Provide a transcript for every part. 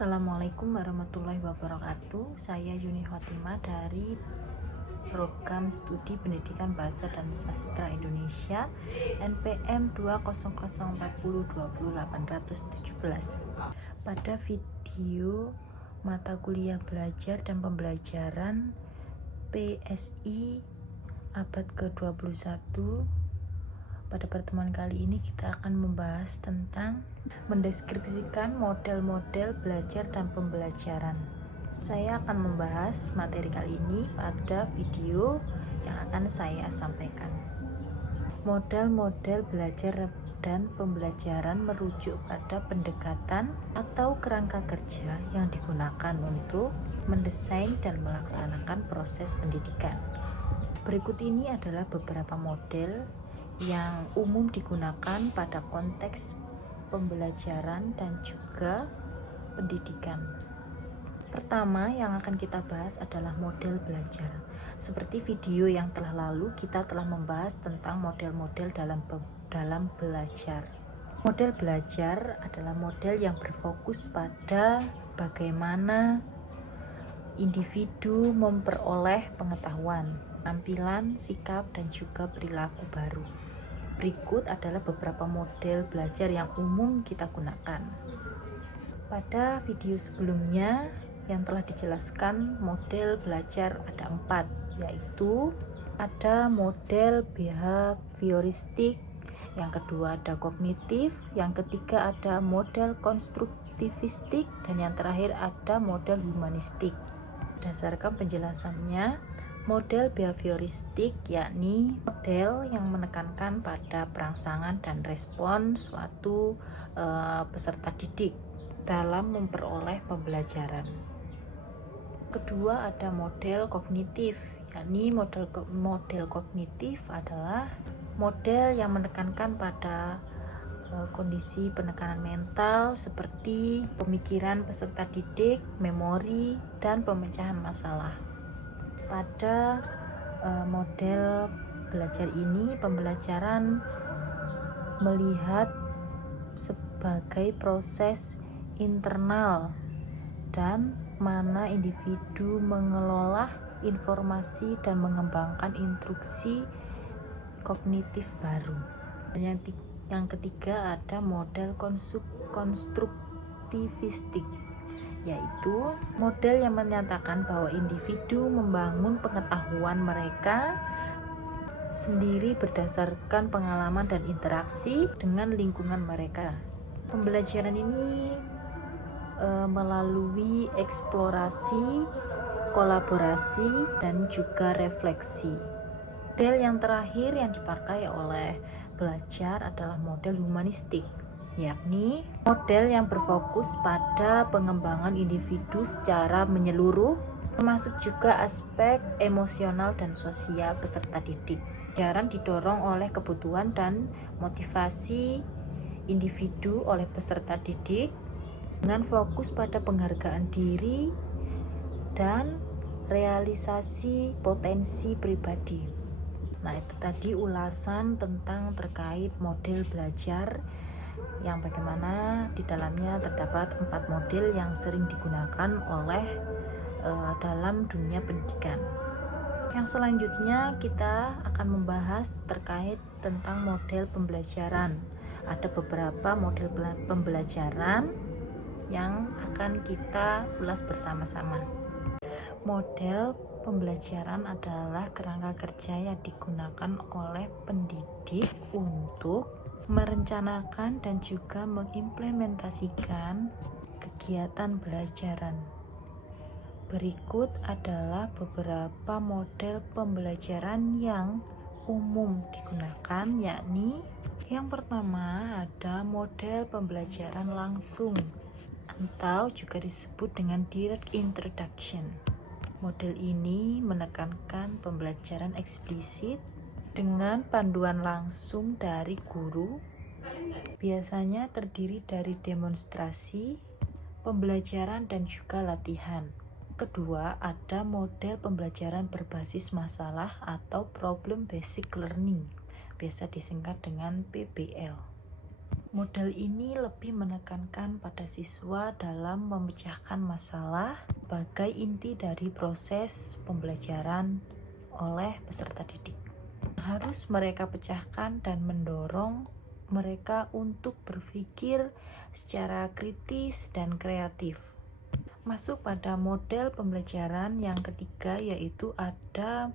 Assalamualaikum warahmatullahi wabarakatuh. Saya Yuni Khotimah dari Program Studi Pendidikan Bahasa dan Sastra Indonesia NPM 20040200817. Pada video mata kuliah belajar dan pembelajaran PSI abad ke-21, pada pertemuan kali ini kita akan membahas tentang mendeskripsikan model-model belajar dan pembelajaran. Saya akan membahas materi kali ini pada video yang akan saya sampaikan. Model-model belajar dan pembelajaran merujuk pada pendekatan atau kerangka kerja yang digunakan untuk mendesain dan melaksanakan proses pendidikan. Berikut ini adalah beberapa model yang umum digunakan pada konteks pembelajaran dan juga pendidikan. Pertama yang akan kita bahas adalah model belajar. Seperti video yang telah lalu, kita telah membahas tentang model-model dalam belajar. Model belajar adalah model yang berfokus pada bagaimana individu memperoleh pengetahuan, tampilan, sikap, dan juga perilaku baru. Berikut adalah beberapa model belajar yang umum kita gunakan. Pada video sebelumnya yang telah dijelaskan, model belajar ada 4, yaitu ada model behavioristik, yang kedua ada kognitif, yang ketiga ada model konstruktivistik, dan yang terakhir ada model humanistik. Berdasarkan penjelasannya, model behavioristik yakni model yang menekankan pada perangsangan dan respon suatu peserta didik dalam memperoleh pembelajaran. Kedua ada model kognitif, yakni model kognitif adalah model yang menekankan pada kondisi penekanan mental seperti pemikiran peserta didik, memori, dan pemecahan masalah. Pada model belajar ini, pembelajaran melihat sebagai proses internal dan mana individu mengelola informasi dan mengembangkan instruksi kognitif baru. Dan yang ketiga ada model konstruktivistik, yaitu model yang menyatakan bahwa individu membangun pengetahuan mereka sendiri berdasarkan pengalaman dan interaksi dengan lingkungan mereka. Pembelajaran ini melalui eksplorasi, kolaborasi, dan juga refleksi. Model yang terakhir yang dipakai oleh belajar adalah model humanistik, yakni model yang berfokus pada pengembangan individu secara menyeluruh, termasuk juga aspek emosional dan sosial peserta didik. Pembelajaran didorong oleh kebutuhan dan motivasi individu oleh peserta didik dengan fokus pada penghargaan diri dan realisasi potensi pribadi. Nah, itu tadi ulasan tentang terkait model belajar yang bagaimana di dalamnya terdapat 4 model yang sering digunakan oleh dalam dunia pendidikan. Yang selanjutnya kita akan membahas terkait tentang model pembelajaran. Ada beberapa model pembelajaran yang akan kita ulas bersama-sama. Model pembelajaran adalah kerangka kerja yang digunakan oleh pendidik untuk merencanakan dan juga mengimplementasikan kegiatan belajaran. Berikut adalah beberapa model pembelajaran yang umum digunakan, yakni yang pertama ada model pembelajaran langsung atau juga disebut dengan direct introduction. Model ini menekankan pembelajaran eksplisit dengan panduan langsung dari guru, biasanya terdiri dari demonstrasi, pembelajaran, dan juga latihan. Kedua, ada model pembelajaran berbasis masalah atau problem basic learning, biasa disingkat dengan PBL. Model ini lebih menekankan pada siswa dalam memecahkan masalah sebagai inti dari proses pembelajaran oleh peserta didik. Harus mereka pecahkan dan mendorong mereka untuk berpikir secara kritis dan kreatif. Masuk pada model pembelajaran yang ketiga, yaitu ada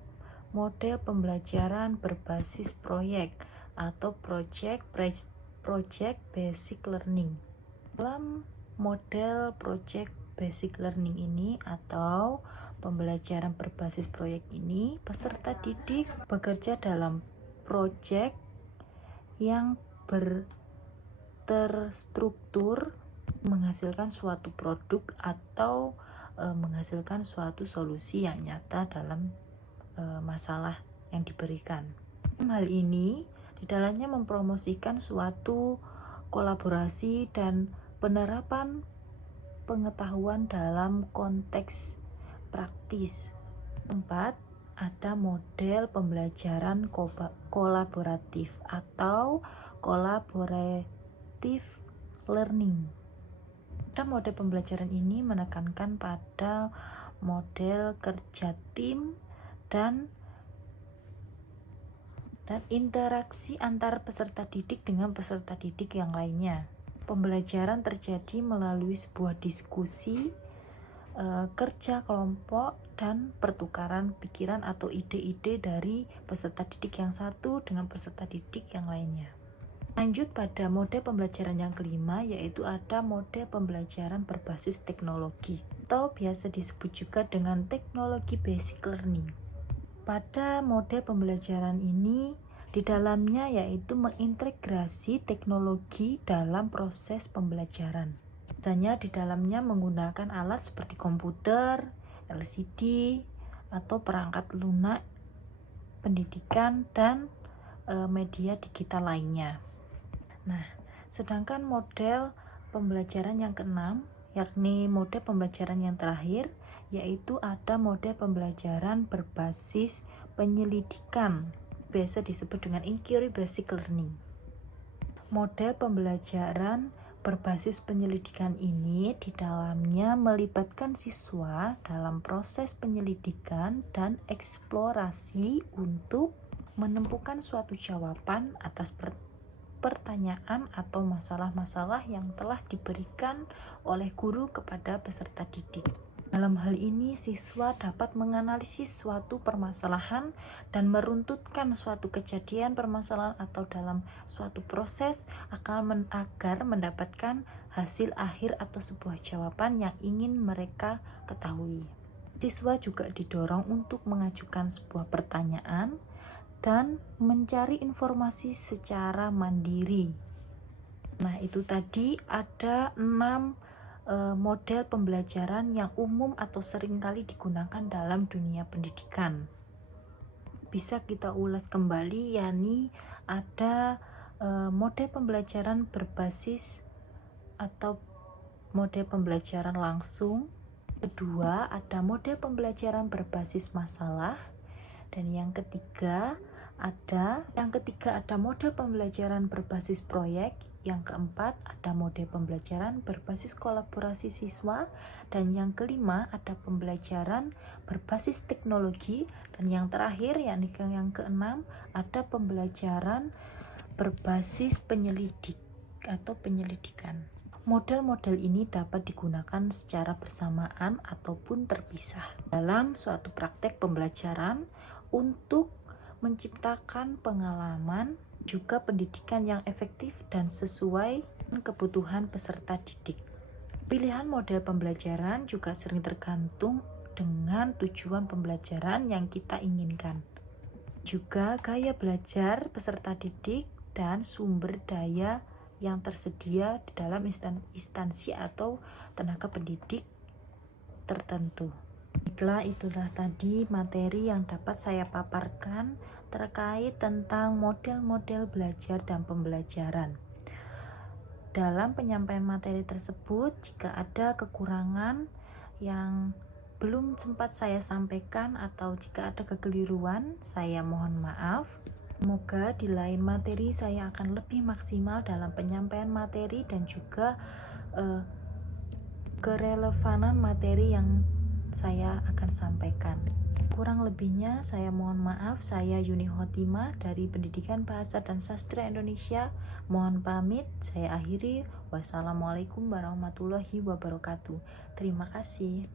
model pembelajaran berbasis proyek atau project basic learning. Dalam model project basic learning ini atau pembelajaran berbasis proyek ini, peserta didik bekerja dalam proyek yang terstruktur menghasilkan suatu produk atau menghasilkan suatu solusi yang nyata dalam masalah yang diberikan. Hal ini di dalamnya mempromosikan suatu kolaborasi dan penerapan pengetahuan dalam konteks praktis. 4. Ada model pembelajaran kolaboratif atau collaborative learning. Pada model pembelajaran ini menekankan pada model kerja tim dan interaksi antar peserta didik dengan peserta didik yang lainnya. Pembelajaran terjadi melalui sebuah diskusi, kerja kelompok, dan pertukaran pikiran atau ide-ide dari peserta didik yang satu dengan peserta didik yang lainnya. Lanjut pada model pembelajaran yang kelima, yaitu ada model pembelajaran berbasis teknologi atau biasa disebut juga dengan teknologi basic learning. Pada model pembelajaran ini, di dalamnya yaitu mengintegrasi teknologi dalam proses pembelajaran. Misalnya di dalamnya menggunakan alat seperti komputer, LCD, atau perangkat lunak pendidikan dan media digital lainnya. Nah, sedangkan model pembelajaran yang keenam, yakni model pembelajaran yang terakhir, yaitu ada model pembelajaran berbasis penyelidikan, biasa disebut dengan inquiry basic learning. Model pembelajaran berbasis penyelidikan ini di dalamnya melibatkan siswa dalam proses penyelidikan dan eksplorasi untuk menemukan suatu jawaban atas pertanyaan atau masalah-masalah yang telah diberikan oleh guru kepada peserta didik. Dalam hal ini, siswa dapat menganalisis suatu permasalahan dan meruntutkan suatu kejadian permasalahan atau dalam suatu proses agar mendapatkan hasil akhir atau sebuah jawaban yang ingin mereka ketahui. Siswa juga didorong untuk mengajukan sebuah pertanyaan dan mencari informasi secara mandiri. Nah, itu tadi ada 6 model pembelajaran yang umum atau seringkali digunakan dalam dunia pendidikan. Bisa kita ulas kembali, yakni ada model pembelajaran berbasis atau model pembelajaran langsung. Kedua, ada model pembelajaran berbasis masalah. Dan yang ketiga ada model pembelajaran berbasis proyek. Yang keempat, ada model pembelajaran berbasis kolaborasi siswa. Dan yang kelima, ada pembelajaran berbasis teknologi. Dan yang terakhir, yakni yang keenam, ada pembelajaran berbasis penyelidik atau penyelidikan. Model-model ini dapat digunakan secara bersamaan ataupun terpisah dalam suatu praktek pembelajaran untuk menciptakan pengalaman juga pendidikan yang efektif dan sesuai kebutuhan peserta didik. Pilihan model pembelajaran juga sering tergantung dengan tujuan pembelajaran yang kita inginkan. Juga gaya belajar peserta didik dan sumber daya yang tersedia di dalam instansi atau tenaga pendidik tertentu. Baiklah, itulah tadi materi yang dapat saya paparkan terkait tentang model-model belajar dan pembelajaran. Dalam penyampaian materi tersebut, jika ada kekurangan yang belum sempat saya sampaikan atau jika ada kekeliruan, saya mohon maaf. Semoga di lain materi saya akan lebih maksimal dalam penyampaian materi dan juga kerelevanan materi yang saya akan sampaikan. Kurang lebihnya saya mohon maaf. Saya Yuni Hotima dari Pendidikan Bahasa dan Sastra Indonesia. Mohon pamit, saya akhiri. Wassalamualaikum warahmatullahi wabarakatuh. Terima kasih.